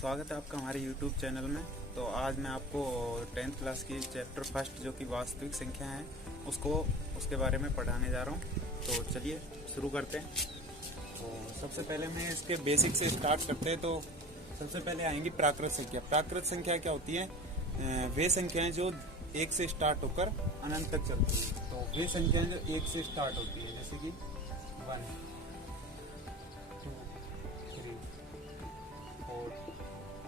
स्वागत है आपका हमारे YouTube चैनल में। तो आज मैं आपको 10th क्लास की चैप्टर फर्स्ट जो कि वास्तविक संख्या है उसके बारे में पढ़ाने जा रहा हूँ। तो चलिए शुरू करते हैं। तो सबसे पहले मैं इसके बेसिक से स्टार्ट करते हैं। तो सबसे पहले आएंगी प्राकृत संख्या। प्राकृत संख्या क्या होती है? वे संख्याएं जो 1 से स्टार्ट होकर अनंत तक चलती हैं। तो वे संख्याएं जो 1 से स्टार्ट होती है, जैसे कि 1 2 3 4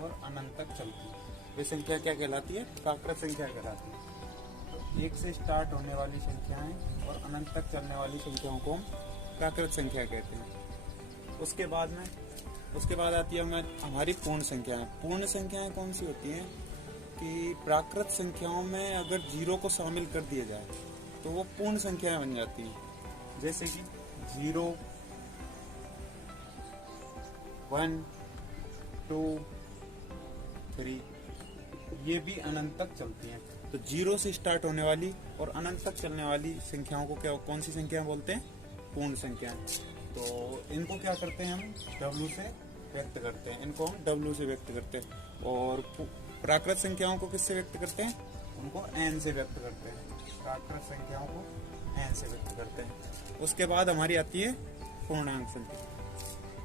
और अनंत तक चलती है, वे संख्या क्या कहलाती है? प्राकृत संख्या कहलाती है। तो 1 से स्टार्ट होने वाली संख्याएं और अनंत तक चलने वाली संख्याओं को हम प्राकृत संख्या कहते हैं। उसके बाद आती है हमारी पूर्ण संख्याएं। पूर्ण संख्याएं कौन सी होती हैं कि प्राकृत संख्याओं में अगर 0 को शामिल कर दिया जाए तो वो पूर्ण संख्याएं बन जाती हैं। जैसे कि 0 1 2 3, ये भी अनंत तक चलती हैं। तो 0 से स्टार्ट होने वाली और अनंत तक चलने वाली संख्याओं को कौन सी संख्या बोलते हैं? पूर्ण संख्याएं। तो इनको क्या करते हैं? हम W से व्यक्त करते हैं। इनको हम W से व्यक्त करते हैं। और प्राकृत संख्याओं को किससे व्यक्त करते हैं? उनको N से व्यक्त करते हैं। प्राकृत संख्याओं को N से व्यक्त करते हैं। उसके बाद हमारी आती है पूर्णांक संख्या।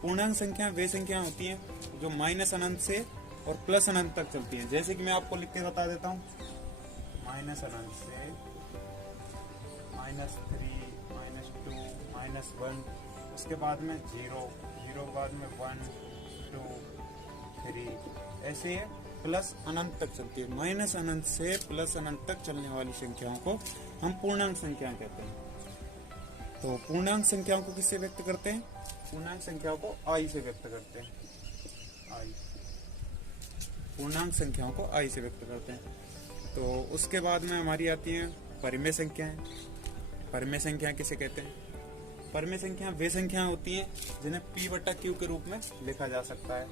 पूर्णांक संख्या वे संख्या होती हैं जो माइनस अनंत से और प्लस अनंत तक चलती हैं। जैसे कि मैं आपको लिख के बता देता हूँ, माइनस अनंत से -3 -2 -1, उसके बाद में 0 के बाद में 1 2 3, ऐसे प्लस अनंत तक चलती है। माइनस अनंत से प्लस अनंत तक चलने वाली संख्याओं को हम पूर्णांक संख्या कहते हैं। तो पूर्णांक संख्याओं को किससे व्यक्त करते हैं? पूर्णांक संख्याओं को I से व्यक्त करते हैं। I, पूर्णांक संख्याओं को I से व्यक्त करते हैं। तो उसके बाद में हमारी आती हैं परिमेय संख्याएं। परिमेय संख्या किसे कहते हैं? परिमेय संख्या वे संख्याएं होती हैं जिन्हें P/Q के रूप में लिखा जा सकता है।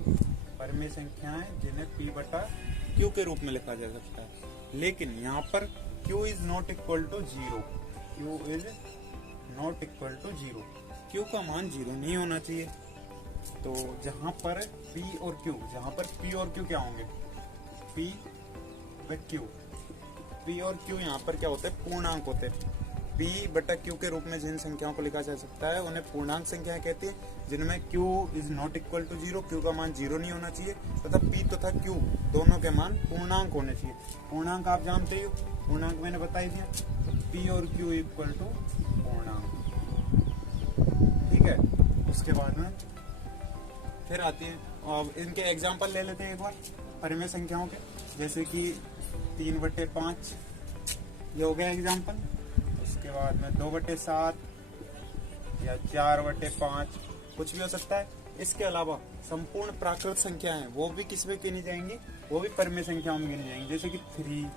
परिमेय संख्याएं जिन्हें P/Q के रूप में लिखा जा सकता है। लेकिन यहाँ पर Q is not equal to 0। Q is not equal to 0। Q का मान 0 नहीं होना चाहिए। तो जहां पर P और Q, जहां पर P और Q क्या होंगे? P और Q यहाँ पर क्या होते हैं? पूर्णांक होते हैं। P/Q के रूप में जिन संख्याओं को लिखा जा सकता है उन्हें पूर्णांक संख्या कहती है, जिनमें Q is not equal to 0, Q का मान 0 नहीं होना चाहिए, तथा P तथा Q दोनों के मान पूर्णांक होने चाहिए। पूर्णांक आप जानते हो, पूर्णांक मैंने बता ही दिया। तो P और Q इक्वल टू पूर्णांक। ठीक है। उसके बाद में फिर आती है, अब इनके एग्जाम्पल ले लेते हैं एक बार परिमेय संख्याओं के। जैसे कि 3/5 ये हो गया एग्जाम्पल। उसके बाद में 2/7 या 4/5 कुछ भी हो सकता है। इसके अलावा संपूर्ण प्राकृत संख्याएं हैं वो भी किस में गिनी जाएंगी? वो भी परिमेय संख्याओं में गिनी जाएंगी। जैसे कि 3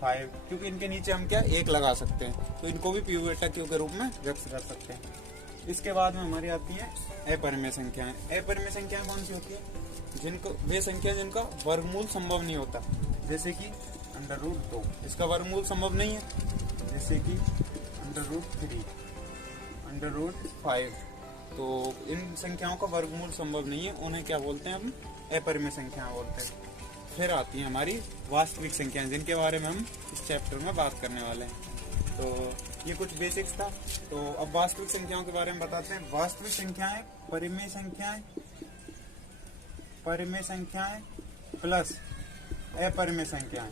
5, क्योंकि इनके नीचे हम क्या 1 लगा सकते हैं, तो इनको भी P/Q के रूप में व्यक्त कर सकते हैं। इसके बाद में हमारी आती है अपरिमेय संख्याएं। अपरिमेय संख्याएं कौन सी होती है? वे संख्या जिनका वर्गमूल संभव नहीं होता। जैसे कि √2, इसका वर्गमूल संभव नहीं है। जैसे कि √3 √5, तो इन संख्याओं का वर्गमूल संभव नहीं है, उन्हें क्या बोलते हैं? हम अपरिमेय संख्याएं बोलते हैं। फिर आती है हमारी वास्तविक संख्याएं, जिनके बारे में हम इस चैप्टर में बात करने वाले हैं। तो ये कुछ बेसिक्स था। तो अब वास्तविक संख्याओं के बारे में बताते हैं। वास्तविक संख्याएं परिमेय संख्याएं प्लस अपरिमेय संख्याएं,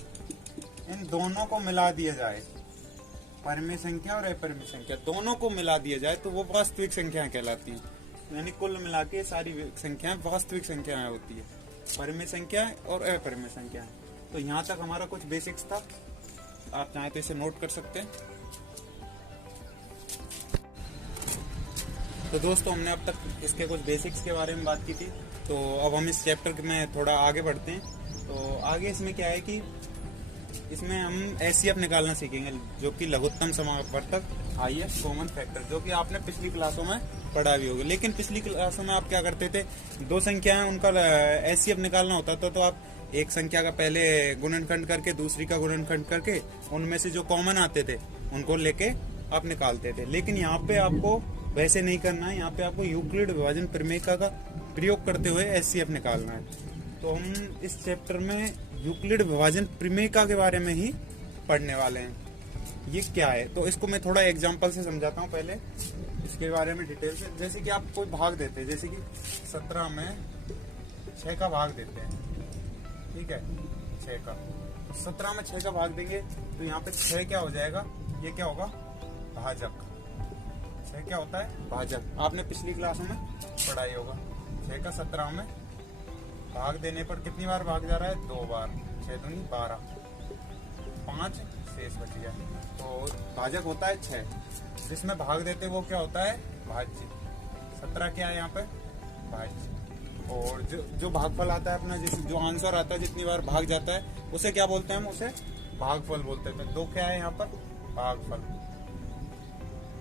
इन दोनों को मिला दिया जाए, परिमेय संख्या और अपरिमेय संख्या दोनों को मिला दिया जाए तो वो वास्तविक संख्याएं कहलाती हैं। यानी कुल मिला के सारी संख्याएं वास्तविक संख्याएं होती है, परिमेय संख्या और अपरिमेय संख्याएं। तो यहाँ तक हमारा कुछ बेसिक्स था, आप चाहें तो इसे नोट कर सकते हैं। तो दोस्तों, हमने अब तक इसके कुछ बेसिक्स के बारे में बात की थी। तो अब हम इस चैप्टर में थोड़ा आगे बढ़ते हैं। तो आगे इसमें क्या है कि इसमें हम HCF निकालना सीखेंगे, जो कि लघुत्तम समापवर्तक, हाईएस्ट कॉमन फैक्टर, जो कि आपने पिछली क्लासों में पढ़ा भी होगा। लेकिन पिछली क्लासों में आप क्या करते थे? दो संख्याएं उनका HCF निकालना होता था, तो आप एक संख्या का पहले गुणनखंड करके दूसरी का गुणनखंड करके उनमें से जो कॉमन आते थे उनको लेके आप निकालते थे। लेकिन यहाँ पे आपको वैसे नहीं करना है। यहाँ पे आपको यूक्लिड विभाजन प्रमेय का प्रयोग करते हुए HCF निकालना है। तो हम इस चैप्टर में यूक्लिड विभाजन प्रमेयिका के बारे में ही पढ़ने वाले हैं। ये क्या है तो इसको मैं थोड़ा एग्जांपल से समझाता हूँ पहले इसके बारे में डिटेल से। जैसे कि आप कोई भाग देते हैं, जैसे कि 17 में 6 का भाग देते हैं, ठीक है, 6 का 17 में 6 का भाग देंगे तो यहाँ पे 6 क्या हो जाएगा, ये क्या होगा, भाजक। 6 क्या होता है, भाजक। आपने पिछली क्लासों में पढ़ाई होगा। 6 का 17 में भाग देने पर कितनी बार भाग जा रहा है, 2 बार। 6 दूनी 12, 5 शेष बच गया। तो भाजक होता है 6, जिसमें भाग देते वो क्या होता है, भाज्य। 17 क्या है यहाँ पे, भाज्य। और जो भागफल आता है अपना, जो आंसर आता है जितनी बार भाग जाता है उसे क्या बोलते हैं, हम उसे भागफल बोलते हैं। तो 2 क्या है यहाँ पर, भागफल।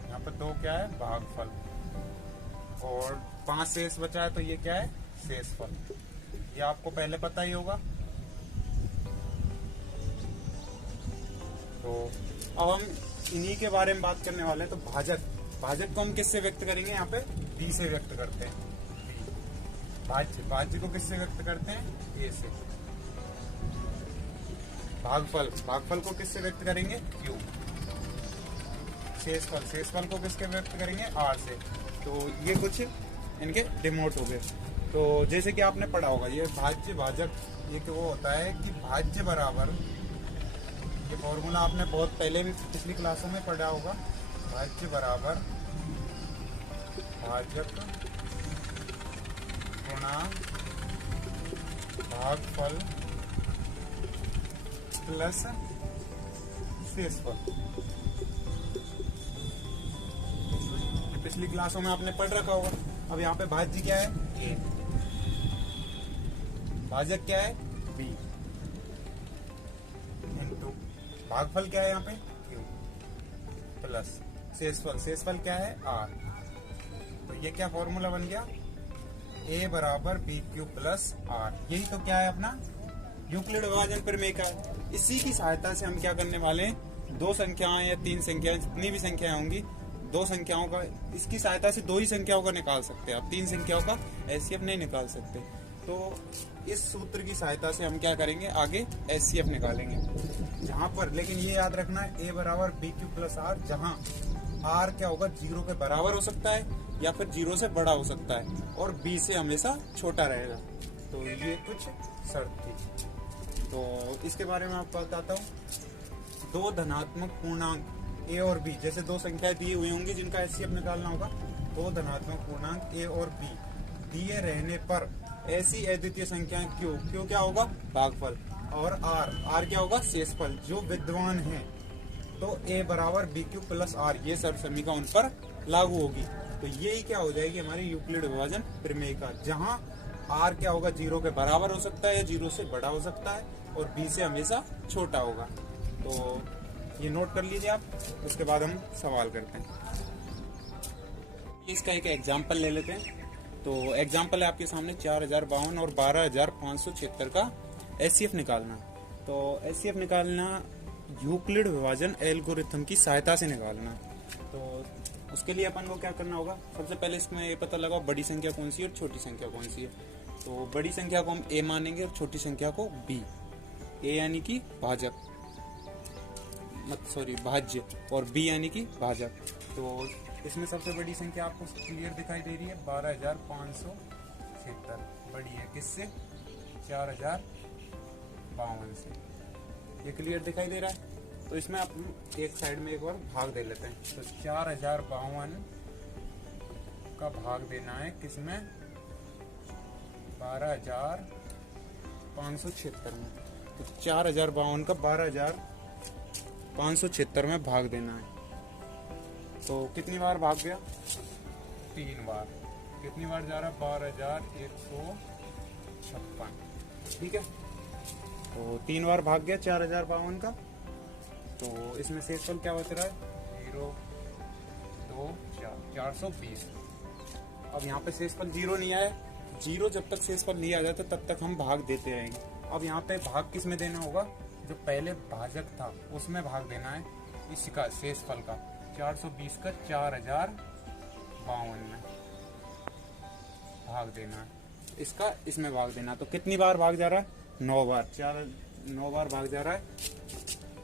यहाँ पर 2 क्या है, भागफल। और 5 शेष बचा है तो ये क्या है, शेषफल। ये आपको पहले पता ही होगा। तो अब हम इन्हीं के बारे में बात करने वाले हैं। तो भाजक को हम किससे व्यक्त करेंगे, यहाँ पे बी से व्यक्त करते हैं। भाज्य को किससे व्यक्त करते हैं, ए से। भागफल को किससे व्यक्त करेंगे, क्यू। शेषफल को किसके व्यक्त करेंगे, आर से। तो ये कुछ इनके डिमोट हो गए। तो जैसे कि आपने पढ़ा होगा, ये भाज्य भाजक, ये वो होता है कि भाज्य बराबर, ये फॉर्मूला आपने बहुत पहले भी पिछली क्लासों में पढ़ा होगा। भाज्य बराबर भाजक गुणा भागफल प्लस शेषफल। पिछली क्लासों में आपने पढ़ रखा होगा। अब यहाँ पे भाज्य क्या है, ए। भाजक क्या है, बी। इनटू भागफल क्या है यहाँ पे, क्यू। प्लस शेषफल क्या है, आर। तो ये क्या फॉर्मूला बन गया, ए बराबर बी क्यू प्लस आर। यही तो क्या है अपना यूक्लिड विभाजन प्रमेय का। इसी की सहायता से हम क्या करने वाले हैं, 2 संख्याएं या 3 संख्याएं, जितनी भी संख्याएं होंगी, 2 संख्याओं का, इसकी सहायता से 2 ही संख्याओं का निकाल सकते हैं आप, 3 संख्याओं का एचसीएफ नहीं निकाल सकते। तो इस सूत्र की सहायता से हम क्या करेंगे, आगे एचसीएफ निकालेंगे। जहां पर, लेकिन ये याद रखना है, ए बराबर बी क्यू प्लस आर, जहां आर क्या होगा, 0 के बराबर हो सकता है या फिर 0 से बड़ा हो सकता है, और बी से हमेशा छोटा रहेगा। तो ये कुछ शर्त थी। तो इसके बारे में आपको बताता हूँ। 2 धनात्मक पूर्णांक ए और बी, जैसे 2 संख्याएं दी हुई होंगी जिनका एचसीएफ निकालना होगा। 2 धनात्मक पूर्णांक ए और बी दिए रहने पर ऐसी अद्वितीय संख्याएं क्यू क्या होगा, भागफल, और आर क्या होगा, शेषफल, जो विद्यमान है। तो ए बराबर बी क्यू प्लस आर, ये सब समीकरण उन पर लागू होगी। तो यही क्या हो जाएगी हमारी यूक्लिड विभाजन प्रमेय का, जहां आर क्या होगा, 0 के बराबर हो सकता है या 0 से बड़ा हो सकता है, और बी से हमेशा छोटा होगा। तो ये नोट कर लीजिए आप, उसके बाद हम सवाल करते हैं। इसका एक एग्जाम्पल ले लेते हैं। तो एग्जाम्पल है आपके सामने 4052 और 12576 का एचसीएफ निकालना। तो एचसीएफ निकालना यूक्लिड विभाजन एल्गोरिथम की सहायता से निकालना। तो उसके लिए अपन को क्या करना होगा, सबसे पहले इसमें ये पता लगाओ बड़ी संख्या कौन सी है और छोटी संख्या कौन सी है। तो बड़ी संख्या को हम ए मानेंगे और छोटी संख्या को बी। ए यानी कि भाजक, भाज्य, और बी यानी कि भाजक। तो इसमें सबसे बड़ी संख्या आपको क्लियर दिखाई दे रही है, 12,576 बड़ी है किससे, 4052 से। ये क्लियर दिखाई दे रहा है। तो इसमें आप एक साइड में एक बार भाग दे लेते हैं। तो 4052 का भाग देना है किसमें, 12,576 में। तो 4052 का 12,576 में भाग देना है। तो कितनी बार भाग गया, 3 बार। कितनी बार जा रहा है, 12,156, ठीक है। तो 3 बार भाग गया 4052 का। तो इसमें शेषफल क्या बच रहा है, 0 2 4, 420। अब यहाँ पे शेषफल 0 नहीं आया, 0 जब तक शेषफल नहीं आ जाता तब तक हम भाग देते रहेंगे। अब यहाँ पे भाग किस में देना होगा, जो पहले भाजक था उसमें भाग देना है, इसका शेषफल का 420 का 4052 में भाग देना है। इसका इसमें भाग देना। तो कितनी बार भाग जा रहा है? 9 बार। 9 बार भाग जा रहा है।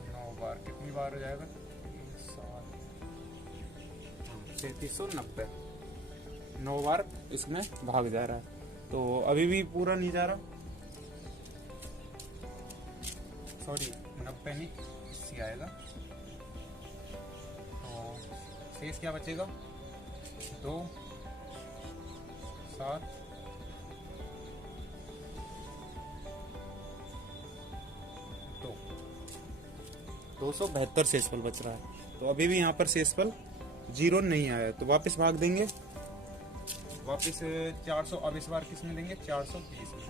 9 बार कितनी बार हो जाएगा? 3390। 9 बार इसमें भाग जा रहा है। तो अभी भी पूरा नहीं जा रहा, सॉरी 90 नहीं, 80 आएगा। तो शेष क्या बचेगा? 2 7 2 272 शेषफल बच रहा है। तो अभी भी यहाँ पर शेषफल 0 नहीं आया। तो वापस भाग देंगे, वापस 400। अब इस बार किस में देंगे? 420 में।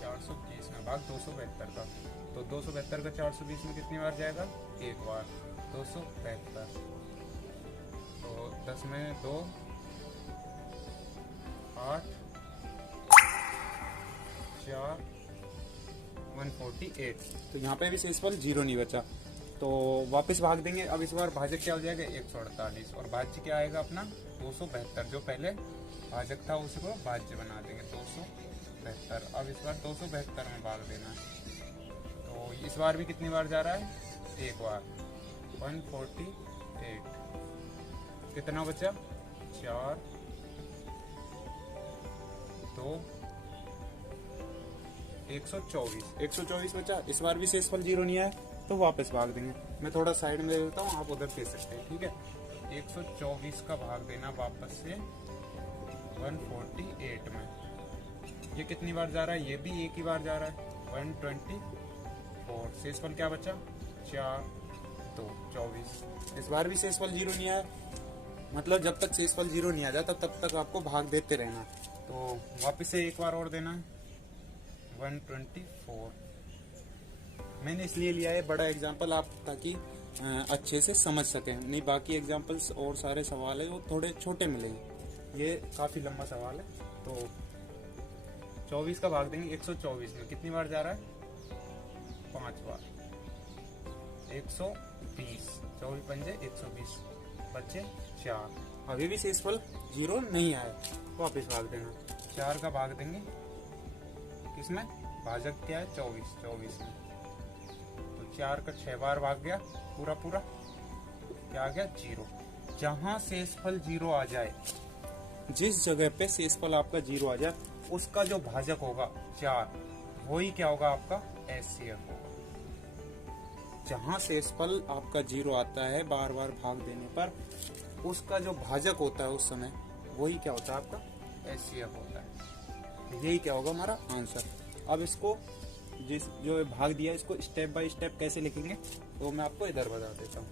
420 में भाग 272 का। तो 272 का 420 में कितनी बार जाएगा? एक बार। 272। तो 10 में 2 8 4 148। तो यहाँ पे भी शेषफल 0 नहीं बचा। तो वापस भाग देंगे। अब इस बार भाजक क्या हो जाएगा? 148। और भाज्य क्या आएगा अपना? 272। जो पहले भाजक था उसको भाज्य बना देंगे। 272। अब इस बार 272 में भाग देना है। तो इस बार भी कितनी बार जा रहा है? एक बार। 148। कितना बचा? 4 2 124। 124 बचा। इस बार भी शेषफल 0 नहीं आया। तो वापस भाग देंगे। मैं थोड़ा साइड में दे देता हूँ, आप उधर दे सकते हैं, ठीक है। 124 का भाग देना वापस से 148 में। ये कितनी बार जा रहा है? ये भी एक ही बार जा रहा है। 124। शेषफल क्या बचा? 4 2 24। इस बार भी शेषफल 0 नहीं आया। मतलब जब तक शेषफल 0 नहीं आ जाता तब तक आपको भाग देते रहना। तो वापस से एक बार और देना है। 124। मैंने इसलिए लिया है बड़ा एग्जाम्पल, आप ताकि अच्छे से समझ सकें। नहीं बाकी एग्जाम्पल्स और सारे सवाल है वो थोड़े छोटे मिलेंगे, ये काफी लंबा सवाल है। तो 24 का भाग देंगे 124 में। कितनी बार जा रहा है? 5 बार। 120। 24 पंजे 120 बच्चे 4। अभी भी शेषफल 0 नहीं आया। वापिस भाग देना। 4 का भाग देंगे किसमें? भाजक क्या है? 24 में। तो 4 का 6 बार भाग गया पूरा पूरा। क्या आ गया? 0। जहां शेषफल 0 आ जाए, जिस जगह पे शेषफल आपका 0 आ जाए, उसका जो भाजक होगा 4, वही क्या होगा? आपका एचसीएफ होगा। जहां शेषफल आपका 0 आता है बार बार भाग देने पर, उसका जो भाजक होता है उस समय, वही क्या होता है? आपका एचसीएफ होता है। यही क्या होगा? हमारा आंसर। अब इसको जो भाग दिया इसको स्टेप बाय स्टेप कैसे लिखेंगे तो मैं आपको इधर बता देता हूँ।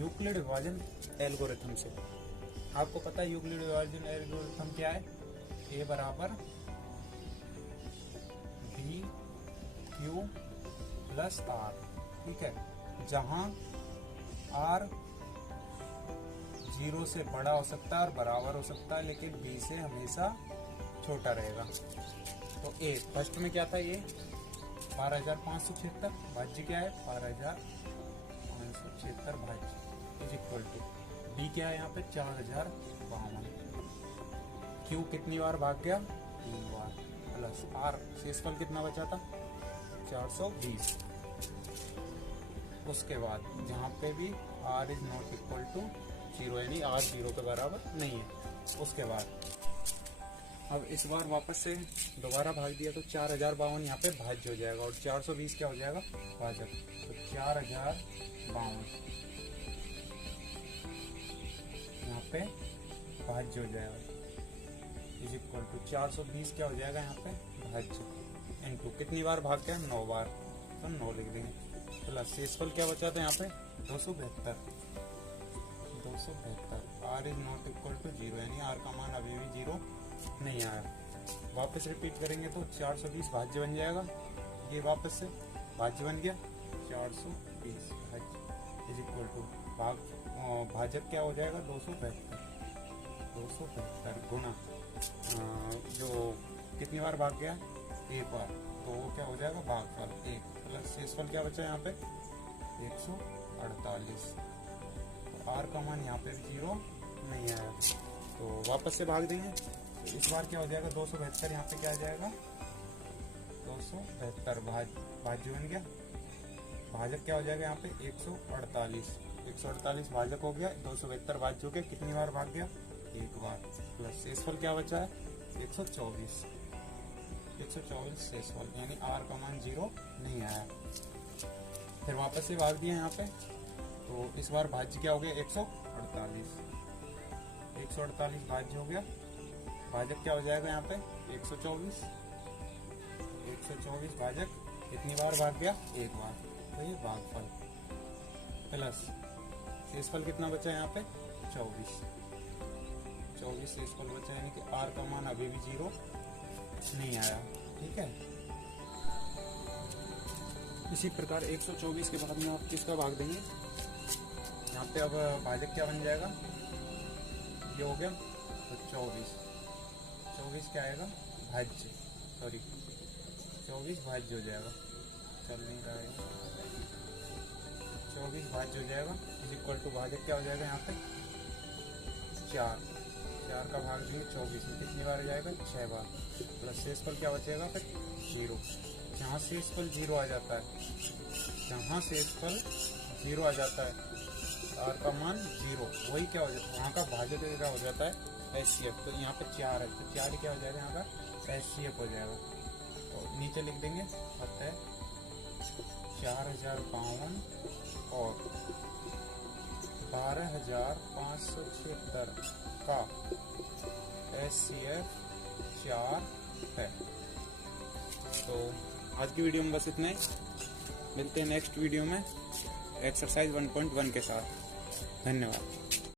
यूक्लिड विभाजन एल्गोरिथम से। आपको पता है यूक्लिड विभाजन एल्गोरिथम क्या है? ए बराबर बी क्यू प्लस आर। ठीक है। जहां आर 0 से बड़ा हो सकता है और बराबर हो सकता है, लेकिन बी से हमेशा छोटा रहेगा। तो ए फर्स्ट में क्या था? ये 12576। भाज्य क्या है? 12576 भाज्य इज इक्वल टू बी क्या है? यहाँ पे 4052। क्यू कितनी बार भाग गया? 3 बार। प्लस आर शेषफल कितना बचा था? 420। उसके बाद जहाँ पे भी R is not equal to 0, यानी आर 0 के बराबर नहीं है। उसके बाद अब इस बार वापस से दोबारा भाग दिया तो 4052 यहाँ पे भाज्य हो जाएगा और 420 क्या हो जाएगा? भाजक। तो 4052 यहाँ पे भाज्य हो जाएगा इज इक्वल टू 420 क्या हो जाएगा? यहाँ पे भाज्य इनटू कितनी बार भाग गया? 9 बार। तो 9 लिख देंगे। प्लस शेषफल क्या बचा था यहाँ पे? 272। R is not equal to 0, यानी आर का मान अभी भी 0 नहीं आया। वापस रिपीट करेंगे तो 420 भाज्य बन जाएगा। ये वापस से भाज्य बन गया। 420 भाज्य इज इक्वल टू भाजक क्या हो जाएगा? 272 गुना जो कितनी बार भाग गया? एक बार। तो वो क्या हो जाएगा? भागफल 1 प्लस शेषफल क्या बचा यहाँ पे? 148। तो आर का मान यहाँ पे 0 नहीं आया। तो वापस से भाग देंगे। तो इस बार क्या हो जाएगा 272, यहाँ पे क्या आ जाएगा 272 भाज्य बन गया। भाजक क्या हो जाएगा यहाँ पे 148 भाजक हो गया, 272 भाज्य हो गया, कितनी बार भाग गया एक बार, प्लस शेषफल क्या बचा है 124 शेषफल, यानी r का मान 0 नहीं आया। फिर वापस से भाग दिया यहाँ पे, तो इस बार भाज्य क्या हो गया 148 भाज्य हो गया। भाजक क्या हो जाएगा यहाँ पे 124 भाजक, कितनी बार भाग गया एक बार, तो ये भागफल, प्लस शेषफल कितना बचा यहाँ पे 24 शेषफल बचा, यानी कि r का मान अभी भी 0 नहीं आया। ठीक है, इसी प्रकार 124 के बाद में आप किसका भाग देंगे, यहाँ पे अब भाजक क्या बन जाएगा, ये हो गया तो 24 क्या आएगा भाज्य, 24 भाज्य हो जाएगा, चल नहीं रहा है, 24 भाज्य हो जाएगा, इज इक्वल टू भाजक क्या हो जाएगा यहाँ पे 4 का भाग देंगे 24 में, कितनी बार हो जाएगा 6 बार, प्लस शेषफल क्या बचेगा फिर 0। जहाँ शेषफल 0 आ जाता है, r का मान 0, वही क्या हो जाता है वहाँ का भाजक क्या हो जाता है HCF। तो यहाँ पे 4 है, तो 4 क्या हो जाएगा यहाँ का HCF हो जाएगा। तो नीचे लिख देंगे अतः 4052 और 12576 का HCF 4 है। तो आज की वीडियो में बस इतना ही, मिलते हैं नेक्स्ट वीडियो में एक्सरसाइज 1.1 के साथ। धन्यवाद।